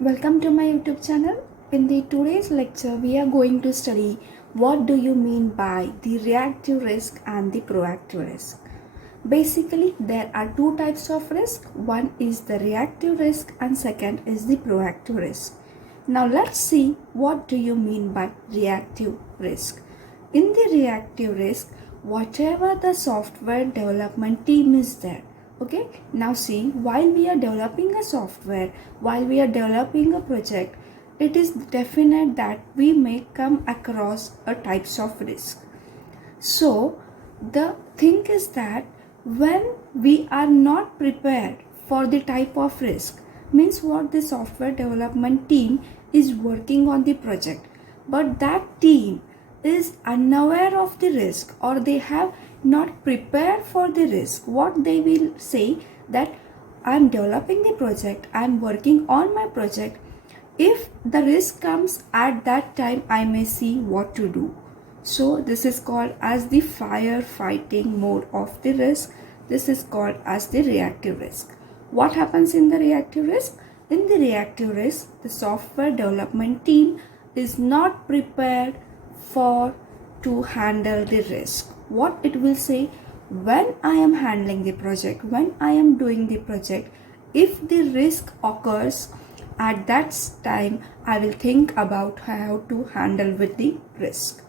Welcome to my YouTube channel. In the today's lecture, we are going to study what do you mean by the reactive risk and the proactive risk. Basically, there are two types of risk. One is the reactive risk and second is the proactive risk. Now let's see what do you mean by reactive risk. In the reactive risk, whatever the software development team is there. Okay, now see, while we are developing a software, while we are developing a project, it is definite that we may come across a types of risk. So the thing is that when we are not prepared for the type of risk, means what, the software development team is working on the project, but that team is unaware of the risk or they have not prepared for the risk. What they will say that I am developing the project, I am working on my project. If the risk comes at that time, I may see what to do. So this is called as the firefighting mode of the risk. This is called as the reactive risk. What happens in the reactive risk? In the reactive risk, the software development team is not prepared for to handle the risk. What it will say, when I am handling the project, when I am doing the project, if the risk occurs at that time, I will think about how to handle with the risk.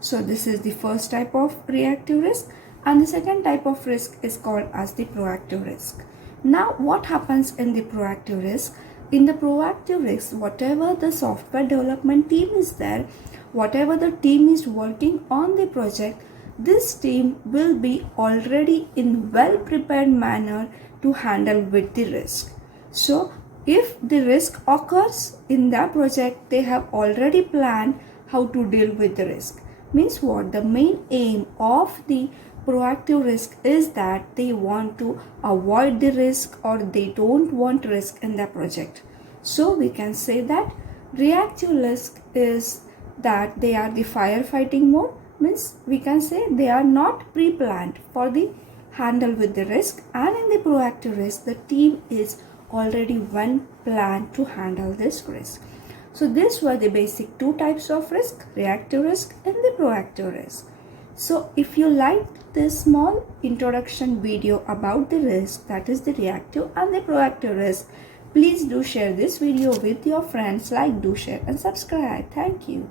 So this is the first type of reactive risk, and the second type of risk is called as the proactive risk. Now what happens in the proactive risk? In the proactive risk, whatever the software development team is there, whatever the team is working on the project, this team will be already in well prepared manner to handle with the risk. So if the risk occurs in that project, they have already planned how to deal with the risk. Means what, the main aim of the proactive risk is that they want to avoid the risk or they don't want risk in their project. So we can say that reactive risk is that they are the firefighting mode. Means we can say they are not pre-planned for the handle with the risk, and in the proactive risk the team is already well planned to handle this risk. So these were the basic two types of risk, reactive risk and the proactive risk. So if you liked this small introduction video about the risk, that is the reactive and the proactive risk, please do share this video with your friends, like, do share and subscribe. Thank you.